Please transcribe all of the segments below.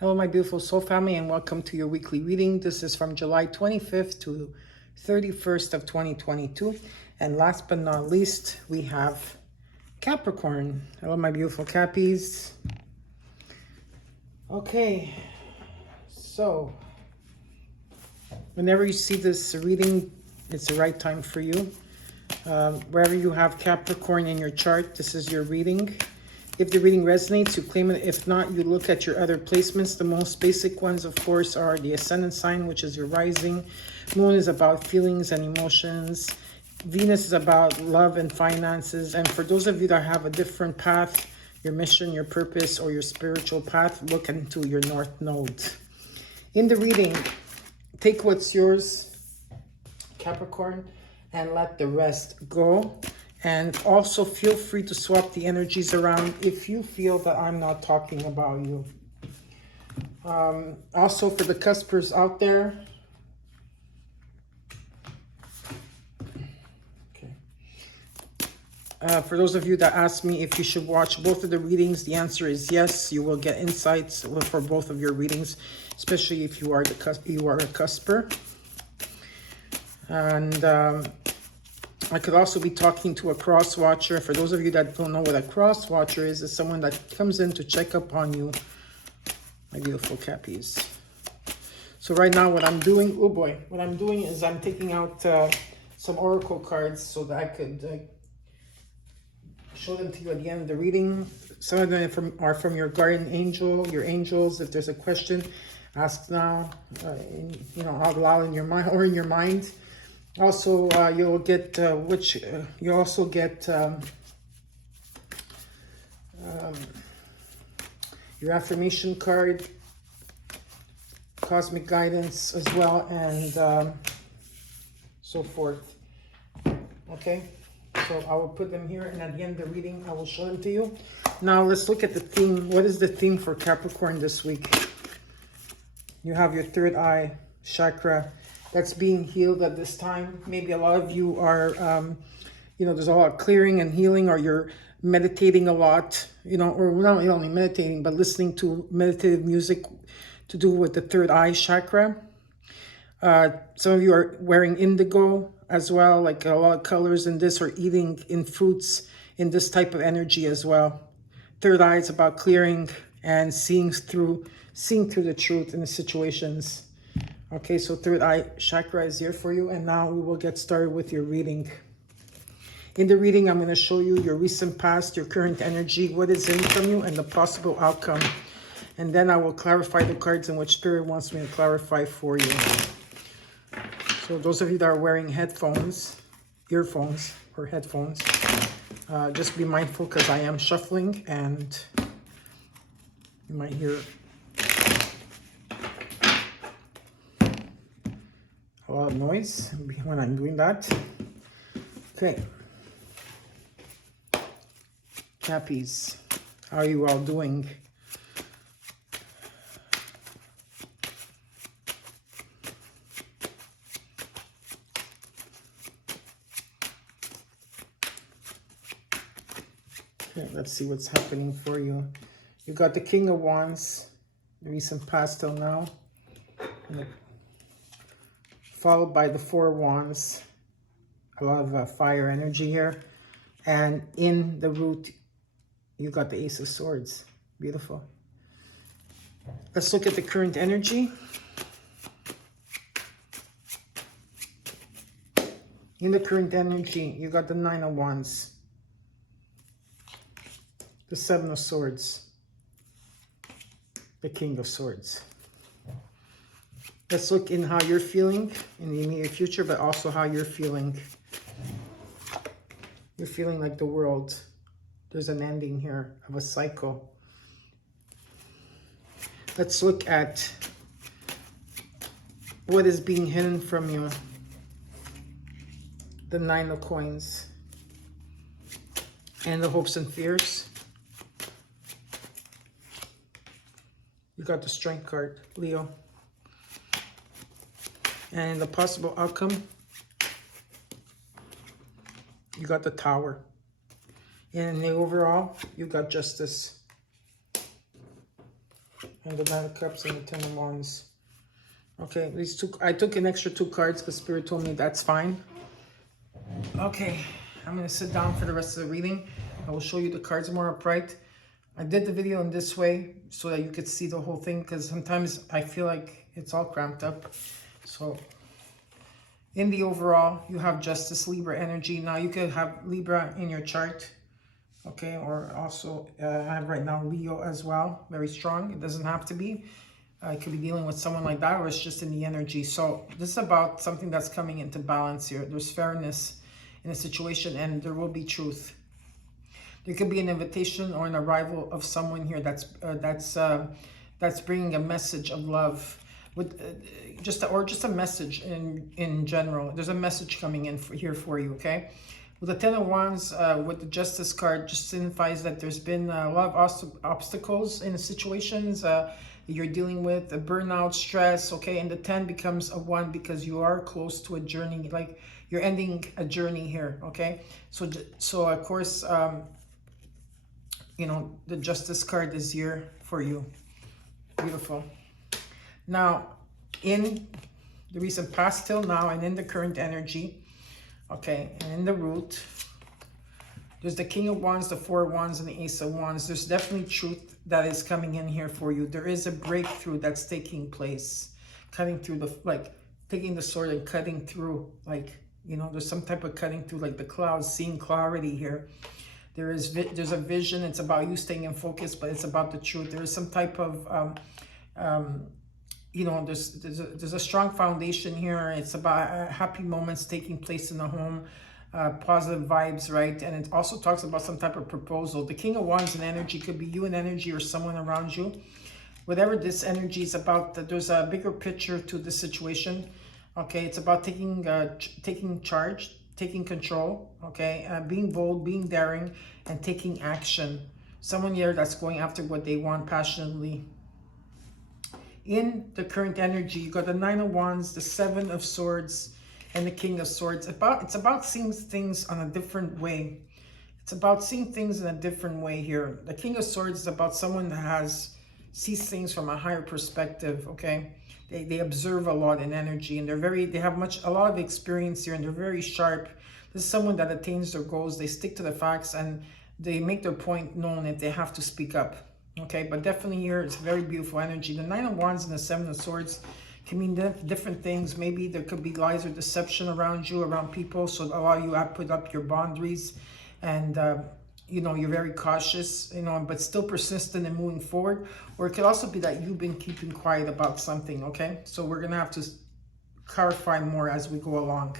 Hello, my beautiful soul family, and welcome to your weekly reading. This is from July 25th to 31st of 2022. And last but not least, we have Capricorn. Hello, my beautiful Cappies. Okay, so whenever you see this reading, it's the right time for you. Wherever you have Capricorn in your chart, this is your reading. If the reading resonates, you claim it. If not, you look at your other placements. The most basic ones, of course, are the ascendant sign, which is your rising. Moon is about feelings and emotions. Venus is about love and finances. And for those of you that have a different path, your mission, your purpose, or your spiritual path, look into your North Node. In the reading, take what's yours, Capricorn, and let the rest go. And also feel free to swap the energies around if you feel that I'm not talking about you. Also for the cuspers out there. Okay. For those of you that ask me if you should watch both of the readings, the answer is yes. You will get insights for both of your readings, especially if you are a cusper. And I could also be talking to a cross watcher. For those of you that don't know what a cross watcher is someone that comes in to check up on you, my beautiful Cappies. So right now what I'm doing, oh boy, what I'm doing is I'm taking out some oracle cards so that I could show them to you at the end of the reading. Some of them are from your guardian angel, your angels. If there's a question, ask now, out loud in your mind or in your mind. Also, you'll get you also get your affirmation card, cosmic guidance as well, and so forth. Okay, so I will put them here, and at the end of the reading, I will show them to you. Now, let's look at the theme. What is the theme for Capricorn this week? You have your third eye chakra that's being healed at this time. Maybe a lot of you are, there's a lot of clearing and healing, or you're meditating a lot, or not only meditating, but listening to meditative music to do with the third eye chakra. Some of you are wearing indigo as well, like a lot of colors in this, or eating in fruits in this type of energy as well. Third eye is about clearing and seeing through the truth in the situations. Okay, so third eye chakra is here for you. And now we will get started with your reading. In the reading, I'm going to show you your recent past, your current energy, what is in from you, and the possible outcome. And then I will clarify the cards in which Spirit wants me to clarify for you. So those of you that are wearing headphones, earphones, or headphones, just be mindful because I am shuffling and you might hear a lot of noise when I'm doing that. Okay. Cappies, how are you all doing? Okay, let's see what's happening for you. You got the King of Wands, the recent past till now. Followed by the Four Wands, a lot of fire energy here. And in the root, you got the Ace of Swords. Beautiful. Let's look at the current energy. In the current energy, you got the Nine of Wands, the Seven of Swords, the King of Swords. Let's look in how you're feeling in the immediate future, but also how you're feeling. You're feeling like the world. There's an ending here of a cycle. Let's look at what is being hidden from you. The Nine of Coins and the hopes and fears. You got the Strength card, Leo. And the possible outcome, you got the Tower. And in the overall, you got Justice. and the Nine of Cups and the Ten of Wands. Okay, these two, I took an extra 2 cards because Spirit told me that's fine. Okay, I'm going to sit down for the rest of the reading. I will show you the cards more upright. I did the video in this way so that you could see the whole thing, because sometimes I feel like it's all cramped up. So in the overall, you have Justice, Libra energy. Now you could have Libra in your chart, okay, or also I have right now Leo as well, very strong. It doesn't have to be. I could be dealing with someone like that, or it's just in the energy. So this is about something that's coming into balance here. There's fairness in a situation, and there will be truth. There could be an invitation or an arrival of someone here that's bringing a message of love, with just a message in general. There's a message coming in here for you. Okay, with the Ten of Wands, with the Justice card, just signifies that there's been a lot of obstacles in situations you're dealing with, a burnout, stress. Okay, and the 10 becomes a 1 because you are close to a journey, like you're ending a journey here. Okay, so of course, you know, the Justice card is here for you. Beautiful. Now, in the recent past till now, and in the current energy, okay, and in the root, there's the King of Wands, the Four of Wands, and the Ace of Wands. There's definitely truth that is coming in here for you. There is a breakthrough that's taking place, cutting through the, like, taking the sword and cutting through, like, you know, there's some type of cutting through, like the clouds, seeing clarity here. There's a vision. It's about you staying in focus, but it's about the truth. There is some type of, you know, there's a strong foundation here. It's about happy moments taking place in the home. Positive vibes, right? And it also talks about some type of proposal. The King of Wands in energy could be you in energy or someone around you. Whatever this energy is about, there's a bigger picture to the situation. Okay, it's about taking charge, taking control. Okay, being bold, being daring, and taking action. Someone here that's going after what they want passionately. In the current energy, you got the Nine of Wands, the Seven of Swords, and the King of Swords. It's about seeing things on a different way. It's about seeing things in a different way here. The King of Swords is about someone that sees things from a higher perspective. Okay, they observe a lot in energy, and they have a lot of experience here, and they're very sharp. This is someone that attains their goals. They stick to the facts, and they make their point known if they have to speak up. Okay, but definitely here it's very beautiful energy. The Nine of Wands and the Seven of Swords can mean different things. Maybe there could be lies or deception around you, around people, so allow you to put up your boundaries, and you know, you're very cautious, you know, but still persistent in moving forward. Or it could also be that you've been keeping quiet about something. Okay, so we're gonna have to clarify more as we go along.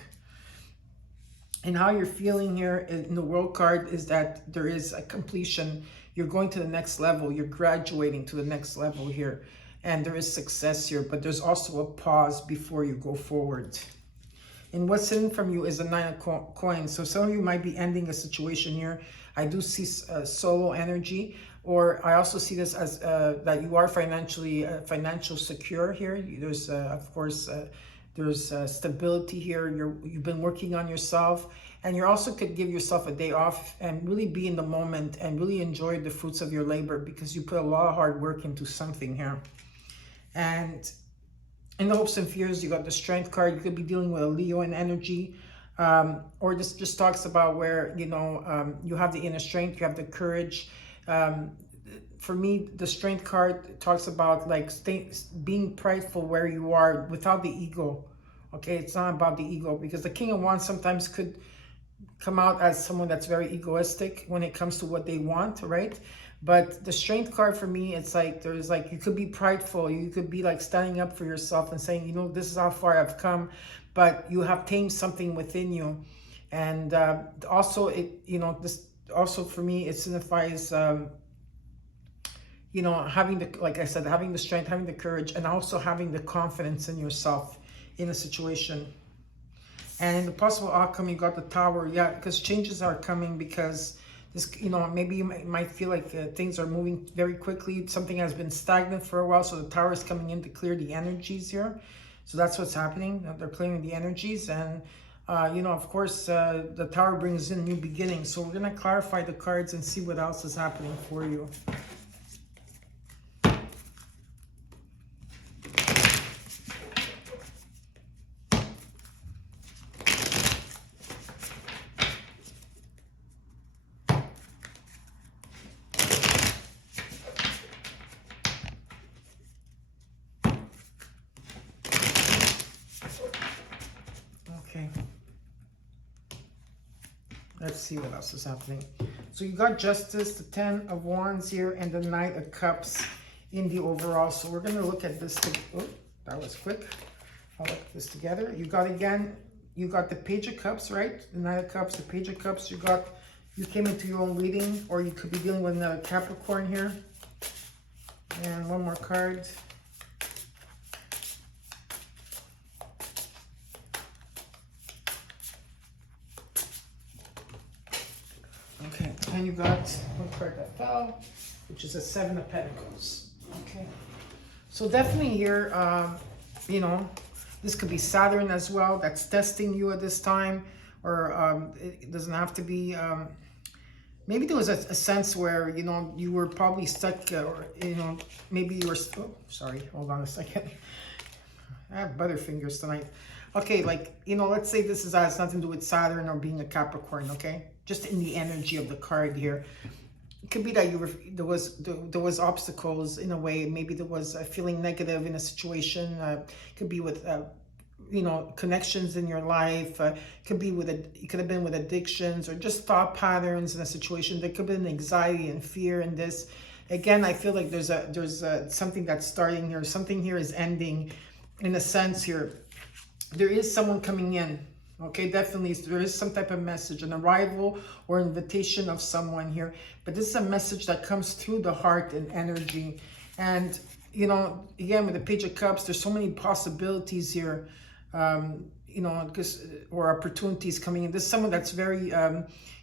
And how you're feeling here in the World card is that there is a completion. You're going to the next level. You're graduating to the next level here. And there is success here, but there's also a pause before you go forward. And what's hidden from you is the Nine of Coins. So some of you might be ending a situation here. I do see solo energy, or I also see this as that you are financial secure here. There's of course there's stability here. You've been working on yourself, and you also could give yourself a day off and really be in the moment and really enjoy the fruits of your labor, because you put a lot of hard work into something here. And in the hopes and fears, you got the Strength card. You could be dealing with a Leo in energy, or this just talks about where, you know, you have the inner strength, you have the courage. For me, the Strength card talks about like being prideful where you are without the ego. Okay, it's not about the ego, because the King of Wands sometimes could come out as someone that's very egoistic when it comes to what they want, right? But the Strength card for me, it's like there's like, you could be prideful, you could be like standing up for yourself and saying, you know, this is how far I've come, but you have tamed something within you. And also it, you know, this also for me, it signifies you know, having the, like I said, having the strength, having the courage, and also having the confidence in yourself in a situation. And in the possible outcome, you got the Tower. Yeah, because changes are coming, because this, you know, maybe you might feel like things are moving very quickly. Something has been stagnant for a while, so the Tower is coming in to clear the energies here. So that's what's happening. They're clearing the energies, and you know, of course, the Tower brings in new beginnings. So we're gonna clarify the cards and see what else is happening for you. Let's see what else is happening. So you got Justice, the 10 of Wands here, and the Knight of Cups in the overall. So we're going to look at this. Oh, that was quick. I'll look at this together. You got, again, you got the Page of Cups, right? The Knight of Cups, the Page of Cups. You came into your own reading, or you could be dealing with another Capricorn here. And one more card. Okay, and you got one card that fell, which is a 7 of Pentacles. Okay, so definitely here, you know, this could be Saturn as well that's testing you at this time, or it doesn't have to be. Maybe there was a sense where, you know, you were probably stuck, or, you know, maybe you were, oh, sorry, hold on a second. I have butterfingers tonight. Okay, like, you know, let's say this has nothing to do with Saturn or being a Capricorn, okay? Just in the energy of the card here. It could be that there was obstacles in a way. Maybe there was a feeling negative in a situation. It could be with, you know, connections in your life. It could have been with addictions or just thought patterns in a situation. There could have been anxiety and fear in this. Again, I feel like there's something that's starting here. Something here is ending in a sense here. There is someone coming in. Okay, definitely there is some type of message, an arrival or invitation of someone here. But this is a message that comes through the heart and energy. And, you know, again, with the Page of Cups, there's so many possibilities here. You know, or opportunities coming in. There's someone that's very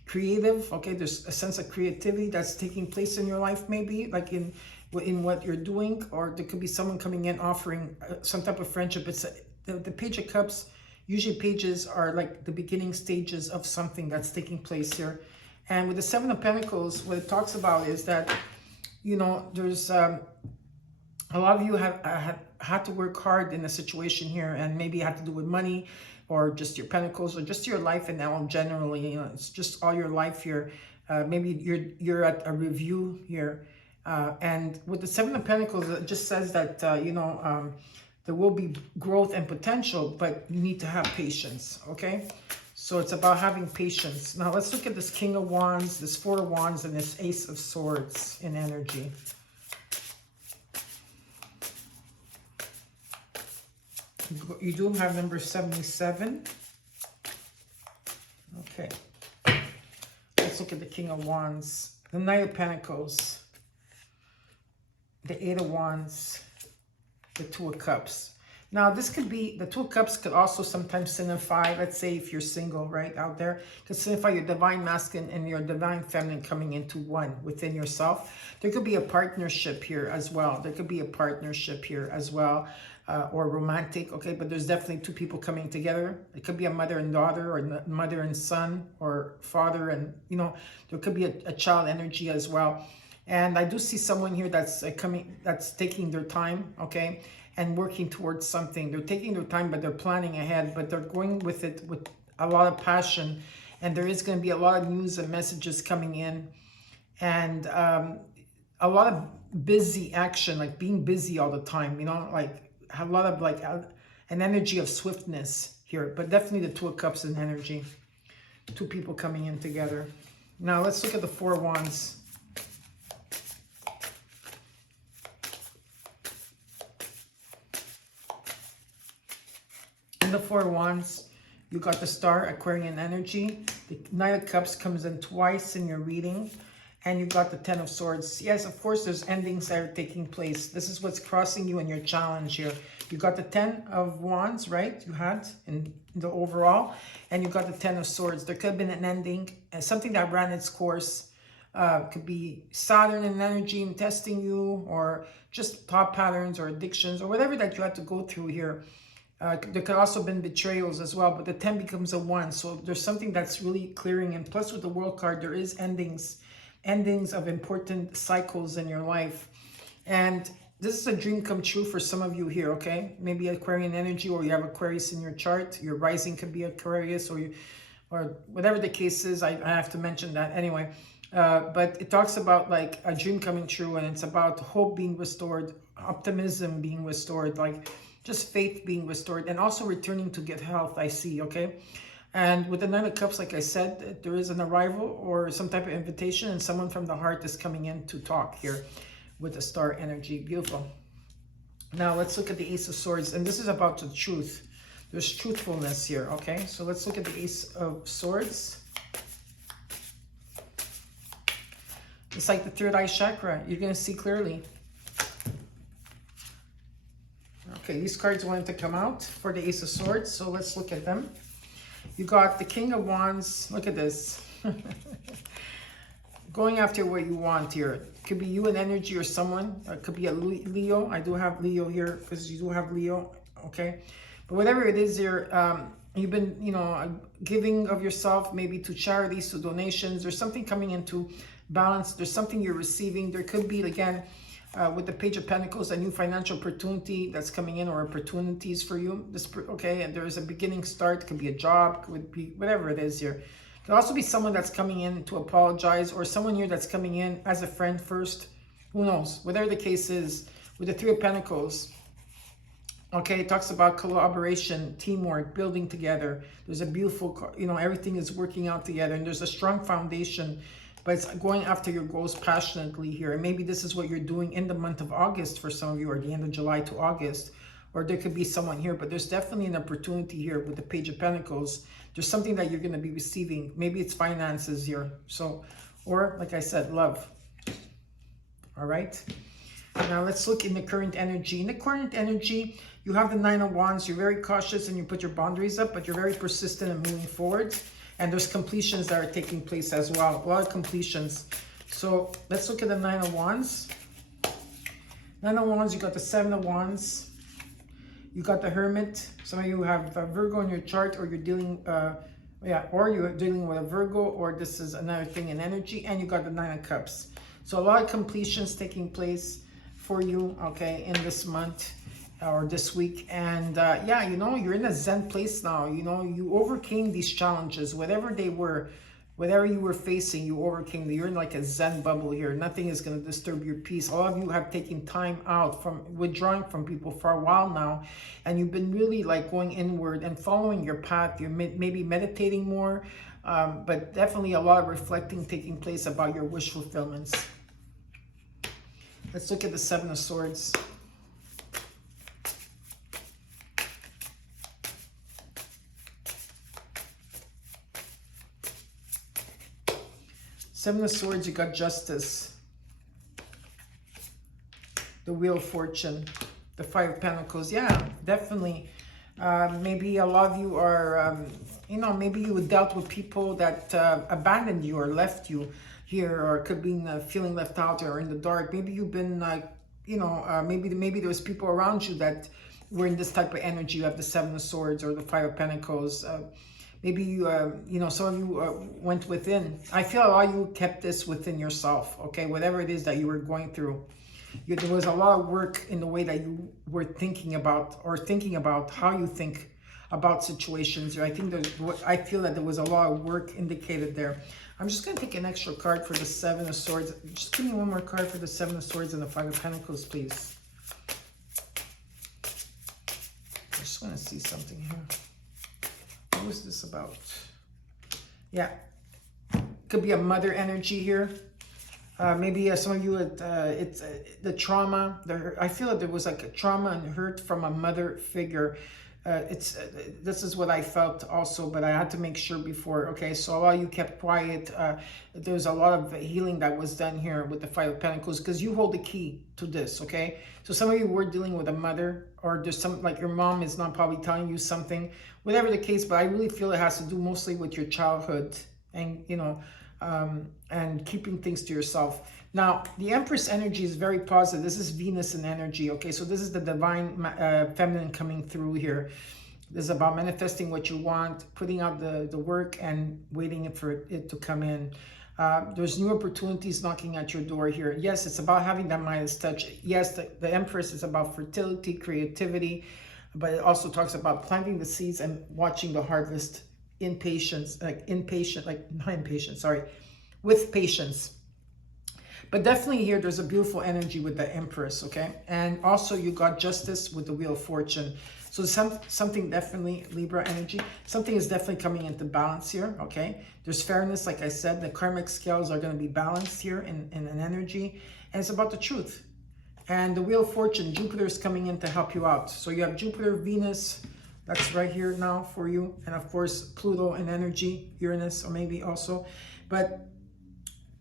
creative. Okay, there's a sense of creativity that's taking place in your life, maybe like in what you're doing, or there could be someone coming in offering some type of friendship. It's the Page of Cups. Usually pages are like the beginning stages of something that's taking place here. And with the 7 of Pentacles, what it talks about is that, you know, there's a lot of you have had to work hard in a situation here, and maybe it had to do with money, or just your Pentacles, or just your life in now generally. You know, it's just all your life here. Maybe you're at a review here, and with the 7 of Pentacles, it just says that you know, there will be growth and potential, but you need to have patience. Okay, so it's about having patience. Now let's look at this King of Wands, this 4 of Wands, and this Ace of Swords in energy. You do have number 77. Okay. Let's look at the King of Wands. The Knight of Pentacles. The 8 of Wands. The 2 of Cups. Now, this could be, the 2 of Cups could also sometimes signify, let's say if you're single, right, out there, could signify your divine masculine and your divine feminine coming into one within yourself. There could be a partnership here as well. There could be a partnership here as well. Or romantic, okay, but there's definitely 2 people coming together. It could be a mother and daughter, or mother and son, or father and, you know, there could be a child energy as well. And I do see someone here that's that's taking their time, okay, and working towards something. They're taking their time, but they're planning ahead, but they're going with it with a lot of passion. And there is going to be a lot of news and messages coming in, and a lot of busy action, like being busy all the time, you know, like a lot of like an energy of swiftness here, but definitely the 2 of Cups in energy. 2 people coming in together. Now let's look at the 4 of Wands. In the 4 of Wands, you got the Star, Aquarian energy. The Knight of Cups comes in twice in your reading. And you got the 10 of Swords. Yes, of course, there's endings that are taking place. This is what's crossing you in your challenge here. You got the 10 of Wands, right? You had in the overall. And you got the 10 of Swords. There could have been an ending, something that ran its course. Could be Saturn and energy and testing you, or just thought patterns or addictions or whatever that you had to go through here. There could also have been betrayals as well, but the 10 becomes a 1. So there's something that's really clearing. And plus with the World card, there is endings of important cycles in your life. And this is a dream come true for some of you here, okay? Maybe Aquarian energy, or you have Aquarius in your chart. Your rising could be Aquarius, or whatever the case is. I have to mention that anyway. But it talks about like a dream coming true, and it's about hope being restored, optimism being restored, like just faith being restored, and also returning to good health, I see, okay? And with the Nine of Cups, like I said, there is an arrival or some type of invitation, and someone from the heart is coming in to talk here with the star energy. Beautiful. Now let's look at the Ace of Swords, and this is about the truth. There's truthfulness here, okay? So let's look at the Ace of Swords. It's like the third eye chakra. You're going to see clearly. Okay, these cards wanted to come out for the Ace of Swords, so let's look at them. You got the King of Wands. Look at this. Going after what you want here. It could be you and energy or someone. It could be a Leo. I do have Leo here because you do have Leo, okay? But whatever it is here, you've been, you know, giving of yourself maybe to charities, to donations. There's something coming into balance. There's something you're receiving. There could be, again, with the Page of Pentacles, a new financial opportunity that's coming in, or opportunities for you. Okay, and there is a beginning start. It could be a job, could be whatever it is here. It could also be someone that's coming in to apologize, or someone here that's coming in as a friend first. Who knows? Whatever the case is, with the Three of Pentacles, okay, it talks about collaboration, teamwork, building together. There's a beautiful, you know, everything is working out together, and there's a strong foundation, but it's going after your goals passionately here. And maybe this is what you're doing in the month of August for some of you, or the end of July to August, or there could be someone here, but there's definitely an opportunity here with the Page of Pentacles. There's something that you're going to be receiving. Maybe it's finances here. So, or like I said, love. All right. Now let's look in the current energy. In the current energy, you have the Nine of Wands. You're very cautious and you put your boundaries up, but you're very persistent and moving forward. And there's completions that are taking place as well. A lot of completions. So let's look at the Nine of Wands. Nine of Wands, you got the Seven of Wands. You got the Hermit. Some of you have Virgo in your chart, or you're dealing, or you're dealing with a Virgo, or this is another thing in energy. And you got the Nine of Cups. So a lot of completions taking place for you, okay, in this month or this week. And yeah, you know, you're in a Zen place now. You know, you overcame these challenges, whatever they were, whatever you were facing, you overcame them. You're in like a Zen bubble here. Nothing is going to disturb your peace. All of you have taken time out from withdrawing from people for a while now, and you've been really like going inward and following your path. You're maybe meditating more, but definitely a lot of reflecting taking place about your wish fulfillments. Let's look at the Seven of Swords. Seven of Swords, you got Justice, the Wheel of Fortune, the Five of Pentacles. Yeah, definitely. Maybe a lot of you are, you know, maybe you dealt with people that abandoned you or left you here, or could be feeling left out or in the dark. Maybe you've been like, you know, maybe there's people around you that were in this type of energy. You have the Seven of Swords or the Five of Pentacles. Maybe you, you know, some of you went within. I feel a lot of you kept this within yourself, okay? Whatever it is that you were going through. There was a lot of work in the way that you were thinking about, or thinking about how you think about situations. I think I feel that there was a lot of work indicated there. I'm just going to take an extra card for the Seven of Swords. Just give me one more card for the Seven of Swords and the Five of Pentacles, please. I just want to see something here. What was this about? Yeah, could be a mother energy here. Maybe some of you, it's the trauma. I feel that there was like a trauma and hurt from a mother figure. This is what I felt also, but I had to make sure before. Okay, so a lot of you kept quiet. There's a lot of healing that was done here with the Five of Pentacles, because you hold the key to this. Okay, so some of you were dealing with a mother, or there's some, like your mom is not probably telling you something, whatever the case. But I really feel it has to do mostly with your childhood, and you know, and keeping things to yourself. Now, the Empress energy is very positive. This is Venus in energy, okay? So this is the divine feminine coming through here. This is about manifesting what you want, putting out the work, and waiting for it to come in. There's new opportunities knocking at your door here. Yes, it's about having that Midas touch. Yes, the Empress is about fertility, creativity, but it also talks about planting the seeds and watching the harvest with patience. But definitely here, there's a beautiful energy with the Empress, okay? And also you got Justice with the Wheel of Fortune. So something definitely, Libra energy, something is definitely coming into balance here, okay? There's fairness, like I said, the karmic scales are going to be balanced here in an energy. And it's about the truth. And the Wheel of Fortune, Jupiter is coming in to help you out. So you have Jupiter, Venus, that's right here now for you. And of course, Pluto and energy, Uranus, or maybe also. But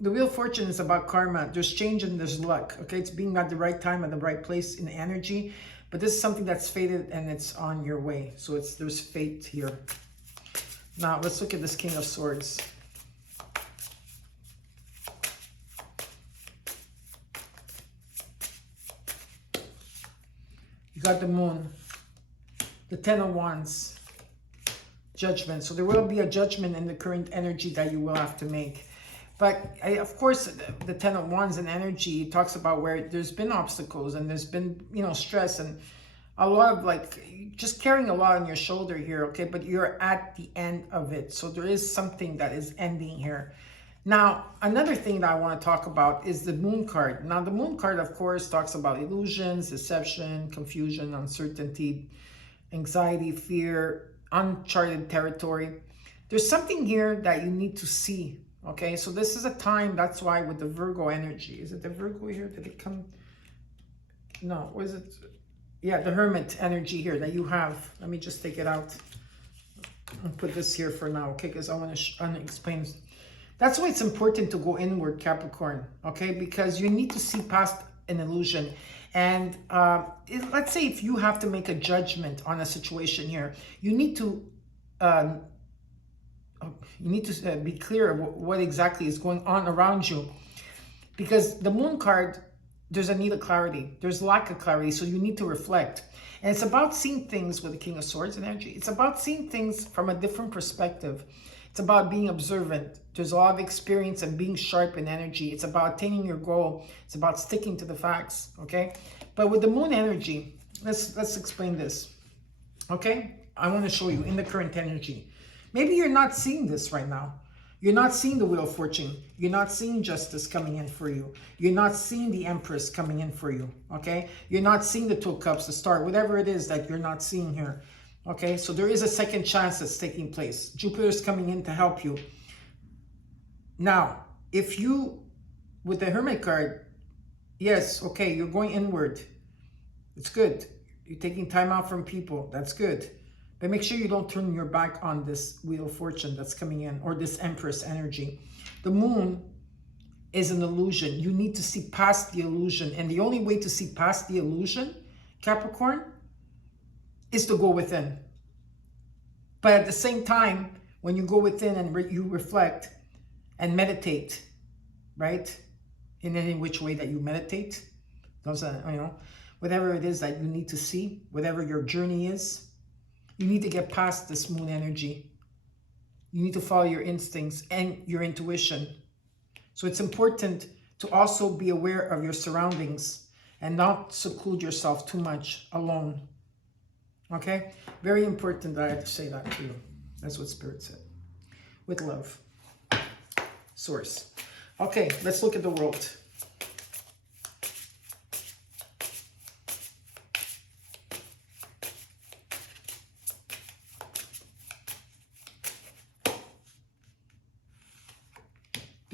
the Wheel of Fortune is about karma. There's change and there's luck, okay? It's being at the right time, at the right place in energy. But this is something that's fated and it's on your way. So there's fate here. Now, let's look at this King of Swords. You got the Moon, the Ten of Wands, Judgment. So there will be a judgment in the current energy that you will have to make. But of course, the Ten of Wands and energy talks about where there's been obstacles and there's been, you know, stress and a lot of like just carrying a lot on your shoulder here, okay? But you're at the end of it. So there is something that is ending here. Now, another thing that I want to talk about is the Moon card. Now, the Moon card, of course, talks about illusions, deception, confusion, uncertainty, anxiety, fear, uncharted territory. There's something here that you need to see. Okay, so this is a time, that's why with the Virgo energy, is it the Virgo here? Did it come? No, was it? Yeah, the Hermit energy here that you have. Let me just take it out and put this here for now, okay? Because I want to explain. That's why it's important to go inward, Capricorn, okay? Because you need to see past an illusion. And let's say if you have to make a judgment on a situation here, you need to be clear of what exactly is going on around you. Because the Moon card, there's a need of clarity. There's lack of clarity, so you need to reflect. And it's about seeing things with the King of Swords and energy. It's about seeing things from a different perspective. It's about being observant. There's a lot of experience and being sharp in energy. It's about attaining your goal. It's about sticking to the facts, okay? But with the Moon energy, let's explain this, okay? I want to show you in the current energy. Maybe you're not seeing this right now. You're not seeing the Wheel of Fortune. You're not seeing Justice coming in for you. You're not seeing the Empress coming in for you, okay? You're not seeing the Two of Cups, the Star, whatever it is that you're not seeing here, okay? So there is a second chance that's taking place. Jupiter is coming in to help you. Now, if you, with the Hermit card, yes, okay, you're going inward. It's good. You're taking time out from people. That's good. But make sure you don't turn your back on this Wheel of Fortune that's coming in, or this Empress energy. The Moon is an illusion. You need to see past the illusion. And the only way to see past the illusion, Capricorn, is to go within. But at the same time, when you go within and you reflect and meditate, right? In any which way that you meditate, those are, you know, whatever it is that you need to see, whatever your journey is, you need to get past this Moon energy. You need to follow your instincts and your intuition. So it's important to also be aware of your surroundings and not seclude yourself too much alone. Okay? Very important that I had to say that to you. That's what Spirit said. With love. Source. Okay, let's look at the world.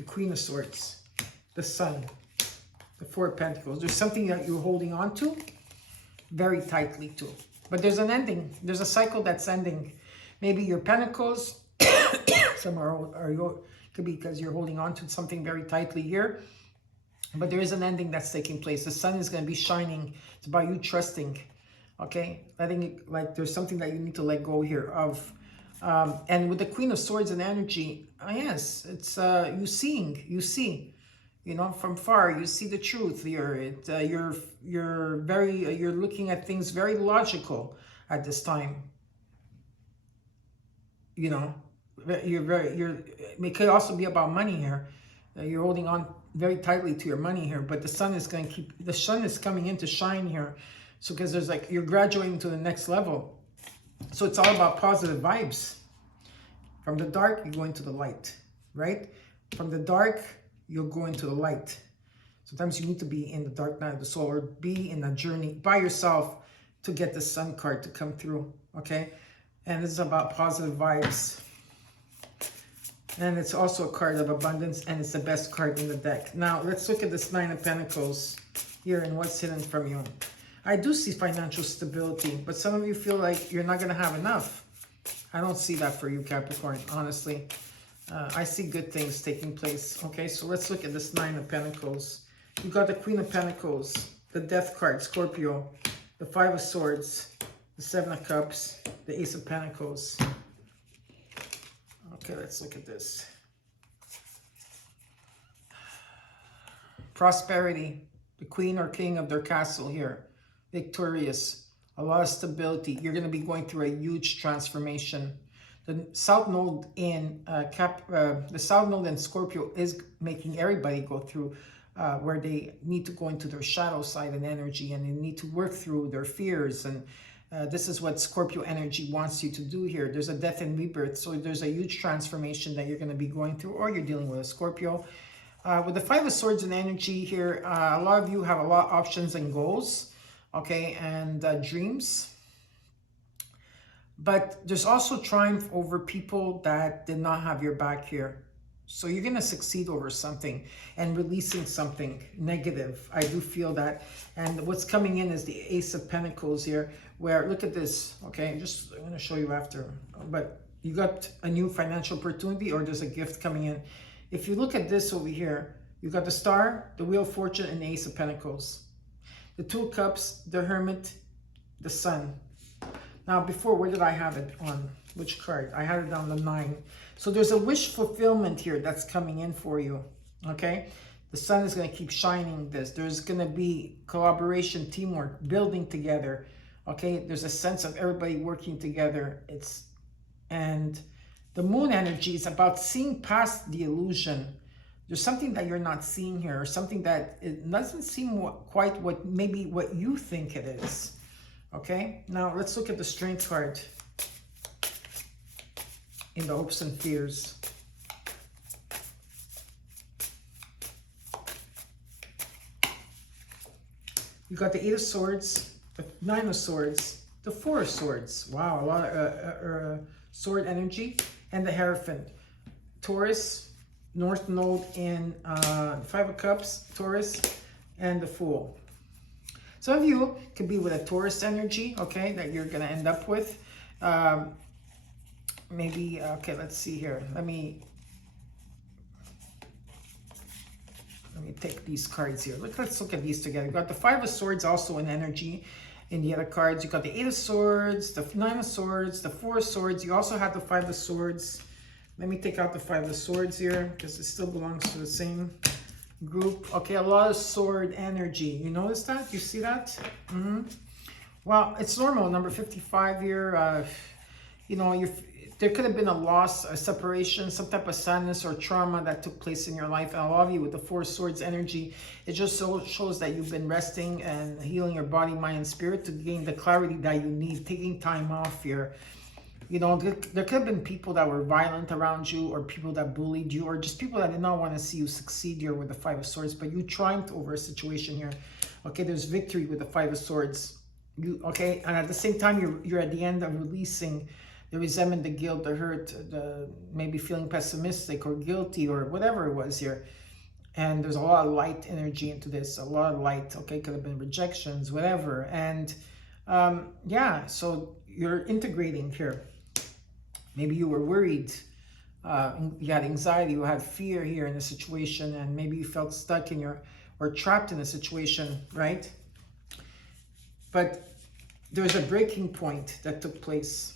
Queen of Swords, the Sun, the Four of Pentacles. There's something that you're holding on to very tightly to. But there's an ending. There's a cycle that's ending. Maybe your Pentacles, some could be because you're holding on to something very tightly here. But there is an ending that's taking place. The sun is going to be shining. It's about you trusting. Okay? Letting it, like, there's something that you need to let go here of. And with the Queen of Swords and energy, yes, it's you see, you know, from far, you see the truth. You're looking at things very logical at this time. You know, it could also be about money here. You're holding on very tightly to your money here, but the sun is coming in to shine here. So because there's like, you're graduating to the next level. So it's all about positive vibes. From the dark, you go into the light, right? From the dark, you'll go into the light. Sometimes you need to be in the dark night of the soul or be in a journey by yourself to get the Sun card to come through, okay? And this is about positive vibes. And it's also a card of abundance, and it's the best card in the deck. Now, let's look at this Nine of Pentacles here and what's hidden from you. I do see financial stability, but some of you feel like you're not going to have enough. I don't see that for you, Capricorn, honestly. I see good things taking place. Okay, so let's look at this Nine of Pentacles. You got the Queen of Pentacles, the Death card, Scorpio, the Five of Swords, the Seven of Cups, the Ace of Pentacles. Okay, let's look at this. Prosperity, the queen or king of their castle here. Victorious, a lot of stability. You're going to be going through a huge transformation. The South Node in the South Node in Scorpio is making everybody go through where they need to go into their shadow side and energy, and they need to work through their fears. And this is what Scorpio energy wants you to do here. There's a death and rebirth, so there's a huge transformation that you're going to be going through, or you're dealing with a Scorpio. With the Five of Swords and energy here, a lot of you have a lot of options and goals, okay, and dreams. But there's also triumph over people that did not have your back here. So you're going to succeed over something and releasing something negative. I do feel that. And what's coming in is the Ace of Pentacles here, where, look at this, okay? I'm going to show you after. But you got a new financial opportunity, or there's a gift coming in. If you look at this over here, you got the Star, the Wheel of Fortune, and the Ace of Pentacles. The Two of Cups, the Hermit, the Sun. Now, before, where did I have it on? Which card? I had it on the 9. So there's a wish fulfillment here that's coming in for you, okay? The sun is going to keep shining this. There's going to be collaboration, teamwork, building together, okay? There's a sense of everybody working together. And the moon energy is about seeing past the illusion. There's something that you're not seeing here, or something that it doesn't seem quite what you think it is, okay? Now, let's look at the Strength card. In the hopes and fears. You got the Eight of Swords, the Nine of Swords, the Four of Swords. Wow, a lot of sword energy. And the Hierophant. Taurus, North Node in Five of Cups, Taurus, and the Fool. Some of you could be with a Taurus energy, okay, that you're going to end up with. Maybe, okay, let's see here. Let me take these cards here. Let's look at these together. You got the Five of Swords also in energy in the other cards. You got the Eight of Swords, the Nine of Swords, the Four of Swords. You also have the Five of Swords. Let me take out the Five of Swords here because it still belongs to the same group. Okay, a lot of sword energy. You notice that? You see that? Well, it's normal. Number 55 here. You know, there could have been a loss, a separation, some type of sadness or trauma that took place in your life. And I love you with the Four Swords energy. It just shows that you've been resting and healing your body, mind, and spirit to gain the clarity that you need, taking time off here. You know, there could have been people that were violent around you, or people that bullied you, or just people that did not want to see you succeed here with the Five of Swords, but you triumphed over a situation here. Okay, there's victory with the Five of Swords. Okay, and at the same time, you're at the end of releasing the resentment, the guilt, the hurt, the maybe feeling pessimistic or guilty or whatever it was here. And there's a lot of light energy into this, a lot of light, okay? Could have been rejections, whatever. And yeah, so you're integrating here. Maybe you were worried, you had anxiety, you had fear here in a situation, and maybe you felt stuck in or trapped in a situation, right? But there's a breaking point that took place.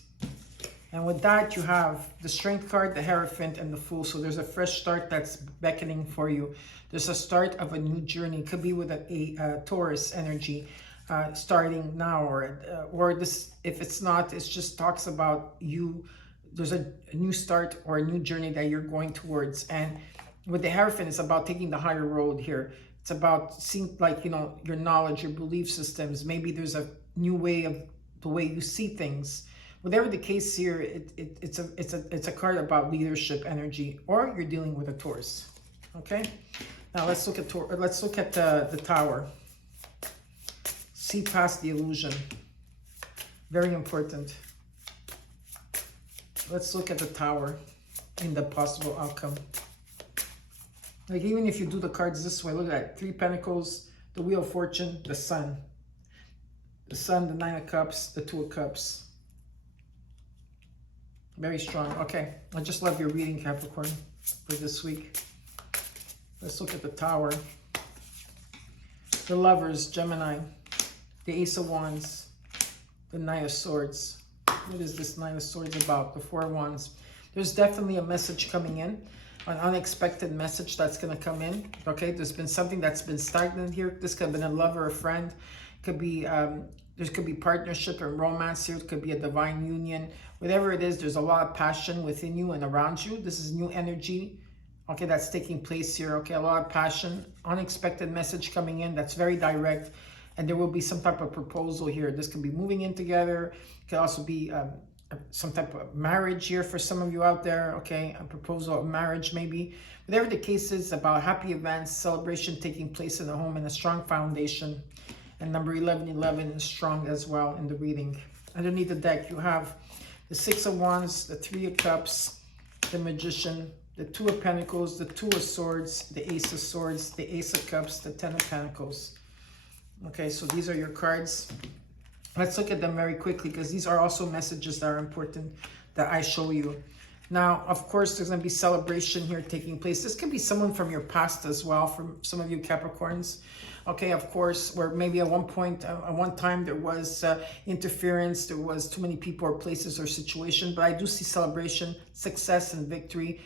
And with that, you have the Strength card, the Hierophant, and the Fool. So there's a fresh start that's beckoning for you. There's a start of a new journey. It could be with a Taurus energy starting now, or this. If it's not, it just talks about you. There's a new start or a new journey that you're going towards. And with the Hierophant, it's about taking the higher road here. It's about seeing, like, you know, your knowledge, your belief systems. Maybe there's a new way of the way you see things. Whatever the case here, it's a card about leadership energy, or you're dealing with a Taurus. Okay, Now let's look at the Tower. See past the illusion. Very important. Let's look at the Tower in the possible outcome. Like even if you do the cards this way, look at that. 3 Pentacles, the Wheel of Fortune, the Sun. The Sun, the 9 of Cups, the 2 of Cups. Very strong. Okay, I just love your reading, Capricorn, for this week. Let's look at the Tower. The Lovers, Gemini. The Ace of Wands. The Knight of Swords. What is this Knight of Swords about? The 4 of Wands. There's definitely a message coming in. An unexpected message that's going to come in. Okay, there's been something that's been stagnant here. This could have been a lover, a friend. Could be, there could be partnership and romance here. It could be a divine union. Whatever it is, there's a lot of passion within you and around you. This is new energy. Okay, that's taking place here. Okay, a lot of passion. Unexpected message coming in that's very direct. And there will be some type of proposal here. This could be moving in together. It could also be some type of marriage here for some of you out there. Okay, a proposal of marriage maybe. Whatever the case is, about happy events, celebration taking place in the home and a strong foundation. And number 1111 is strong as well in the reading. Underneath the deck, you have the 6 of Wands, the 3 of Cups, the Magician, the 2 of Pentacles, the 2 of Swords, the Ace of Swords, the Ace of Cups, the 10 of Pentacles. Okay, so these are your cards. Let's look at them very quickly because these are also messages that are important that I show you. Now, of course, there's going to be celebration here taking place. This can be someone from your past as well, from some of you Capricorns. Okay, of course, where maybe at one point, at one time, there was interference, there was too many people or places or situation, but I do see celebration, success, and victory,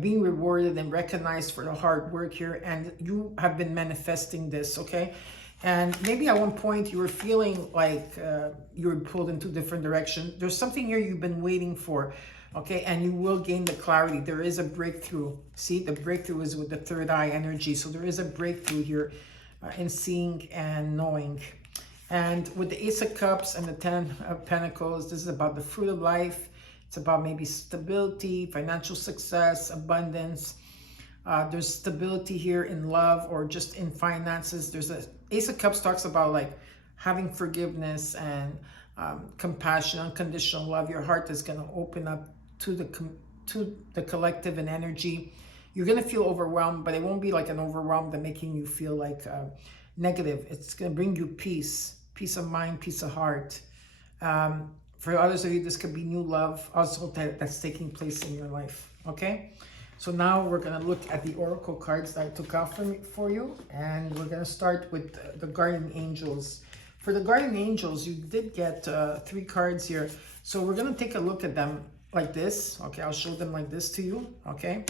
being rewarded and recognized for the hard work here, and you have been manifesting this, okay? And maybe at one point you were feeling like you were pulled into different direction. There's something here you've been waiting for, okay? And you will gain the clarity. There is a breakthrough. See, the breakthrough is with the third eye energy. So there is a breakthrough here in seeing and knowing. And with the Ace of Cups and the 10 of Pentacles, this is about the fruit of life. It's about maybe stability, financial success, abundance. There's stability here in love or just in finances. There's a Ace of Cups talks about like having forgiveness and compassion, unconditional love. Your heart is going to open up to the collective and energy. You're going to feel overwhelmed, but it won't be like an overwhelm that making you feel like negative. It's going to bring you peace of mind, peace of heart. For others of you, this could be new love also that's taking place in your life. Okay. So now we're going to look at the oracle cards that I took out for you. And we're going to start with the guardian angels. For the guardian angels, you did get 3 cards here. So we're going to take a look at them like this. Okay, I'll show them like this to you. Okay.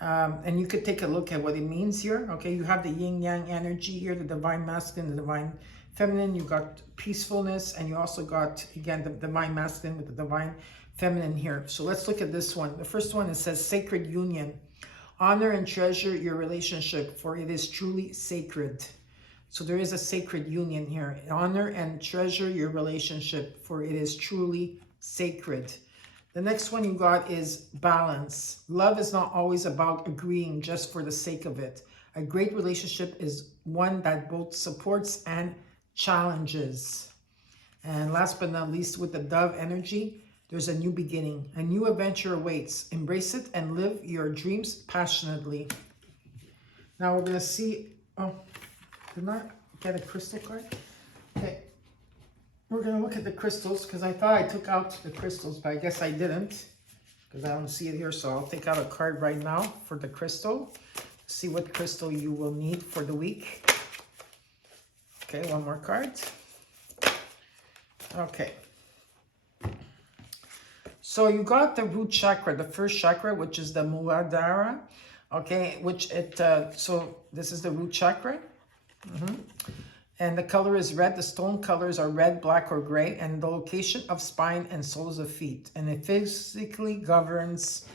And you could take a look at what it means here. Okay, you have the yin-yang energy here, the divine masculine, the divine feminine. You got peacefulness, and you also got, again, the divine masculine with the divine feminine here. So let's look at this one. The first one, it says sacred union. Honor and treasure your relationship, for it is truly sacred. So there is a sacred union here. Honor and treasure your relationship, for it is truly sacred. The next one you got is balance. Love is not always about agreeing just for the sake of it. A great relationship is one that both supports and challenges. And last but not least, with the dove energy, there's a new beginning. A new adventure awaits. Embrace it and live your dreams passionately. Now we're going to see... Oh, did not get a crystal card? Okay. We're going to look at the crystals because I thought I took out the crystals, but I guess I didn't because I don't see it here. So I'll take out a card right now for the crystal. See what crystal you will need for the week. Okay, one more card. Okay. So you got the root chakra, the first chakra, which is the Muladhara. Okay, which it, so this is the root chakra. And the color is red. The stone colors are red, black, or gray. And the location of spine and soles of feet. And it physically governs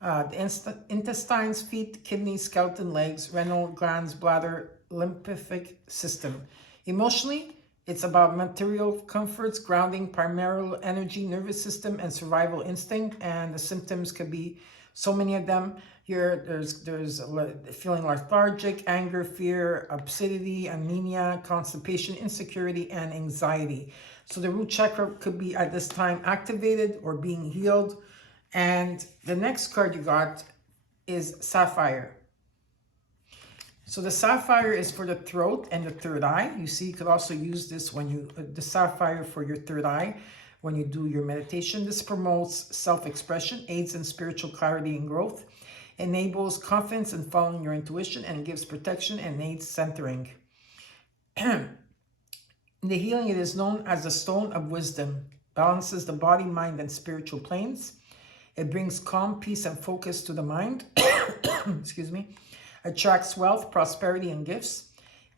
the intestines, feet, kidneys, skeleton, legs, renal glands, bladder, lymphatic system. Emotionally, it's about material comforts, grounding, primary energy, nervous system, and survival instinct. And the symptoms could be So many of them here. There's feeling lethargic, anger, fear, obsession, anemia, constipation, insecurity, and anxiety. So the root chakra could be at this time activated or being healed. And the next card you got is Sapphire. So the Sapphire is for the throat and the third eye. You see, you could also use this when you, the Sapphire for your third eye, when you do your meditation. This promotes self-expression, aids in spiritual clarity and growth, enables confidence in following your intuition, and gives protection and aids centering. In the healing, it is known as the Stone of Wisdom. Balances the body, mind, and spiritual planes. It brings calm, peace, and focus to the mind. Excuse me. Attracts wealth, prosperity, and gifts.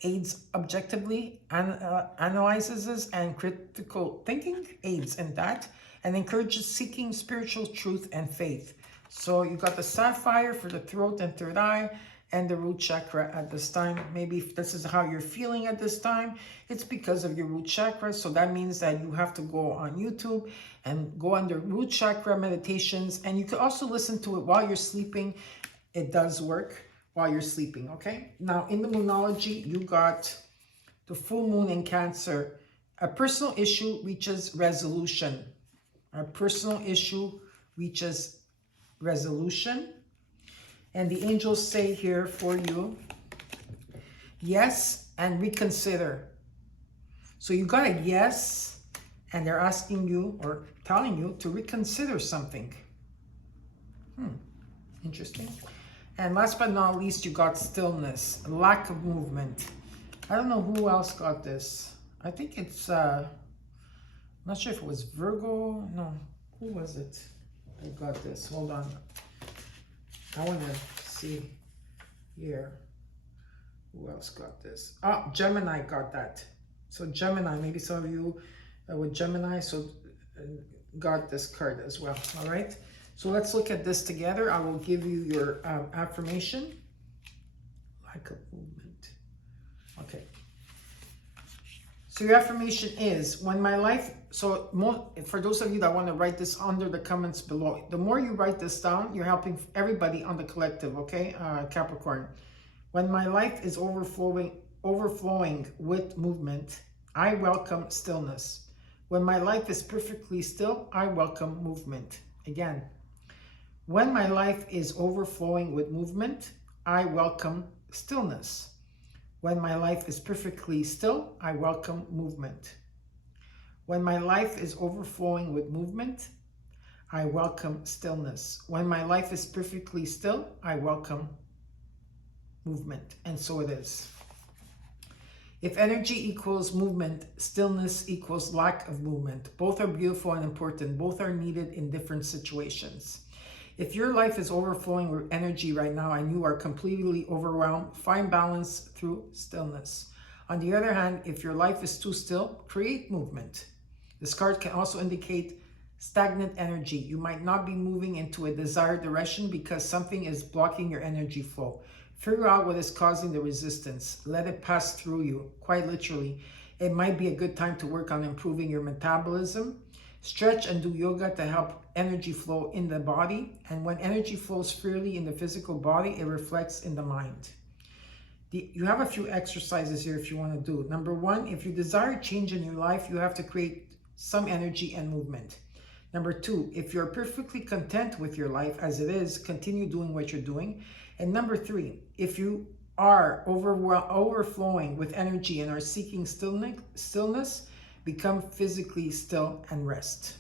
Aids objectively, analyzes and critical thinking, aids in that, and encourages seeking spiritual truth and faith. So you got the Sapphire for the throat and third eye, and the root chakra at this time. Maybe if this is how you're feeling at this time, it's because of your root chakra. So that means that you have to go on YouTube and go under root chakra meditations. And you can also listen to it while you're sleeping. It does work while you're sleeping, okay? Now, in the Moonology, you got the full moon in Cancer. A personal issue reaches resolution. A personal issue reaches resolution. And the angels say here for you, yes, and reconsider. So you got a yes, and they're asking you or telling you to reconsider something. Interesting. And last but not least, you got stillness, lack of movement. I don't know who else got this. I think it's, I'm not sure if it was Virgo. No, who was it who got this? Hold on. I want to see here who else got this. Oh, Gemini got that. So Gemini, maybe some of you with Gemini got this card as well. All right. So let's look at this together. I will give you your affirmation. Lack of movement. Okay. So your affirmation is, when my life, so for those of you that want to write this under the comments below, the more you write this down, you're helping everybody on the collective, okay, Capricorn. When my life is overflowing with movement, I welcome stillness. When my life is perfectly still, I welcome movement. Again, when my life is overflowing with movement, I welcome stillness. When my life is perfectly still, I welcome movement. When my life is overflowing with movement, I welcome stillness. When my life is perfectly still, I welcome movement. And so it is. If energy equals movement, stillness equals lack of movement. Both are beautiful and important. Both are needed in different situations. If your life is overflowing with energy right now and you are completely overwhelmed, find balance through stillness. On the other hand, if your life is too still, create movement. This card can also indicate stagnant energy. You might not be moving into a desired direction because something is blocking your energy flow. Figure out what is causing the resistance. Let it pass through you, quite literally. It might be a good time to work on improving your metabolism. Stretch and do yoga to help energy flow in the body. And when energy flows freely in the physical body, it reflects in the mind. You have a few exercises here if you want to do. Number one, if you desire change in your life, you have to create some energy and movement. Number two, if you're perfectly content with your life as it is, continue doing what you're doing. And number three, if you are overflowing with energy and are seeking stillness, become physically still and rest.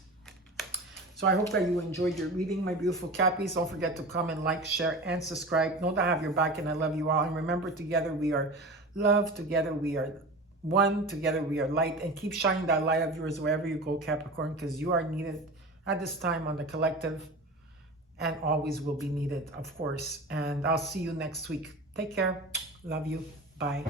So I hope that you enjoyed your reading, my beautiful Cappies. Don't forget to comment, like, share, and subscribe. Know that I have your back and I love you all. And remember, together we are love, together we are one, together we are light. And keep shining that light of yours wherever you go, Capricorn, because you are needed at this time on the collective and always will be needed, of course. And I'll see you next week. Take care. Love you. Bye.